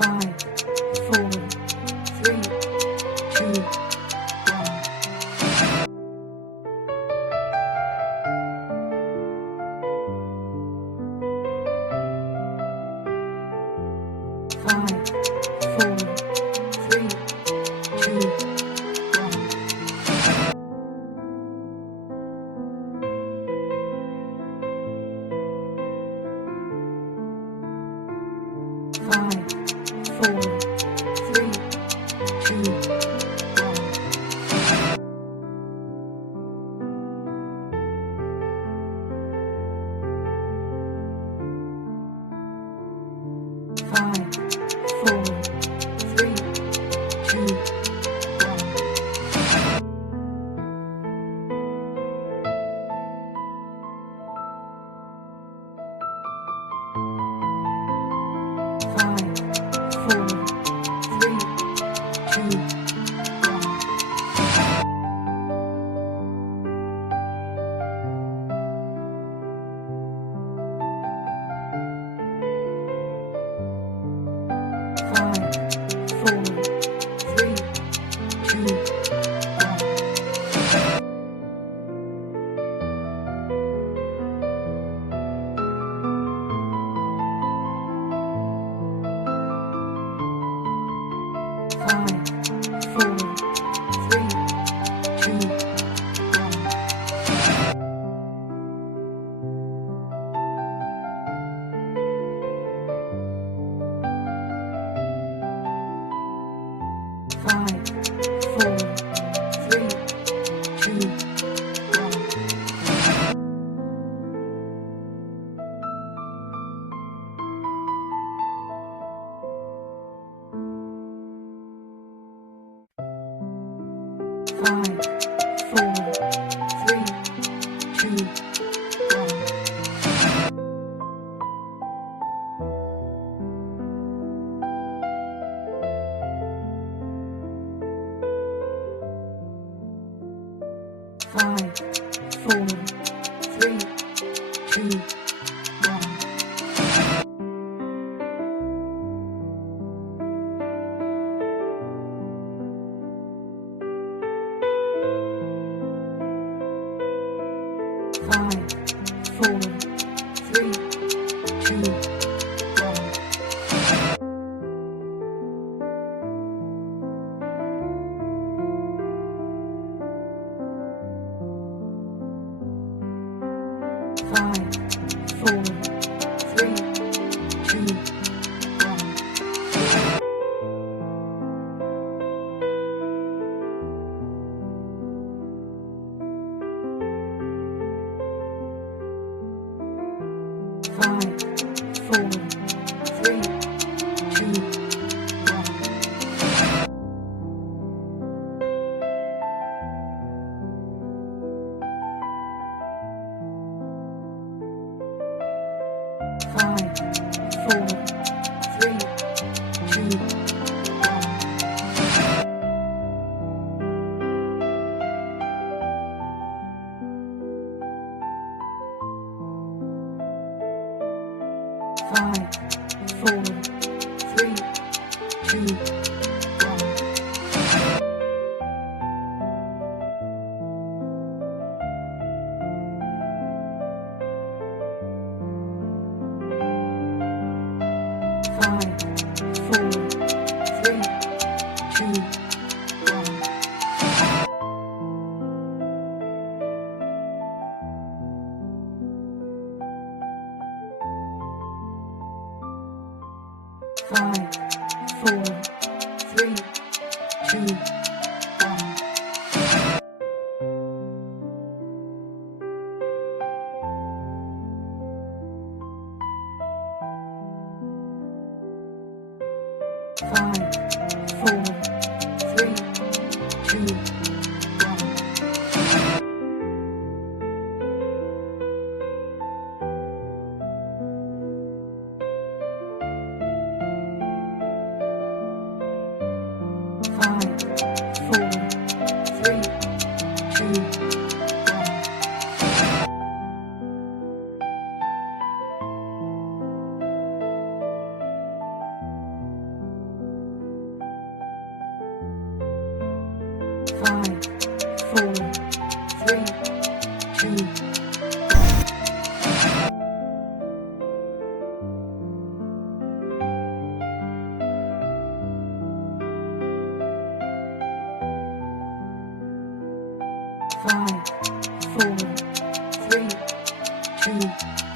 Five, four, three, two, five, four, three, two, five, four, three, two, five, four, three, two, five, four, three, two, five, four, three, two, five, four, three, two, five, four, three, two, five, four, three, two, five, four, three, two, five, four, three, two, five, four, three, two, five, four, three, two, five, four, three, two, five, four, three, two, five, four, three, two, five, four, three, two, five, four, three, two, five, five, four, three, two, five, four, three, two,